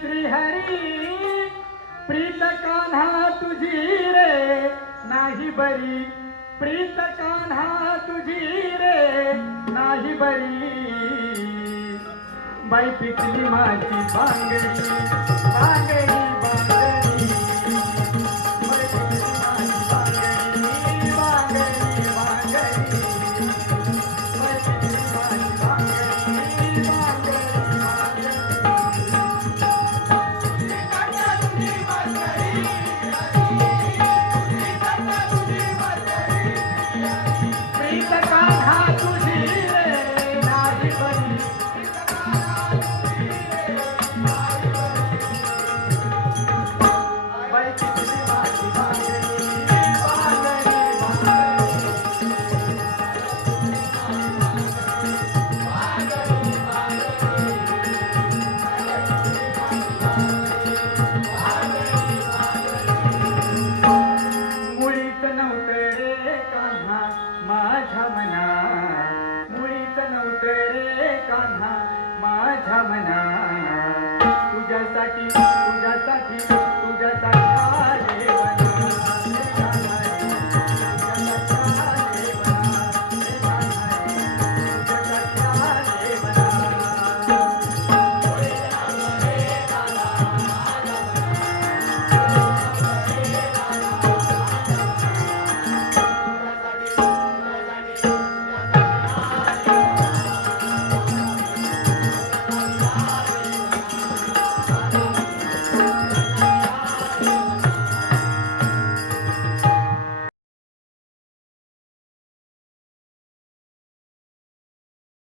श्रीहरी प्रीत कान्हा तुझी रे नाही बरी प्रीत कान्हा तुझी रे नाही बरी बाई पिकली माझी बांगडी बांगडी बांगडी बाई पिकली माझी बांगडी बांगडी बांगडी बाई पिकली माझी बांगडी बांगडी प्रीत कान्हा तुझी रे नाही बरी बाई पिकली माझी बांगडी मुळीत नव्हतं रे कान्हा माझ्या मना मुळीत नव्हतं रे कान्हा माझ्या मना तुझ्यासाठी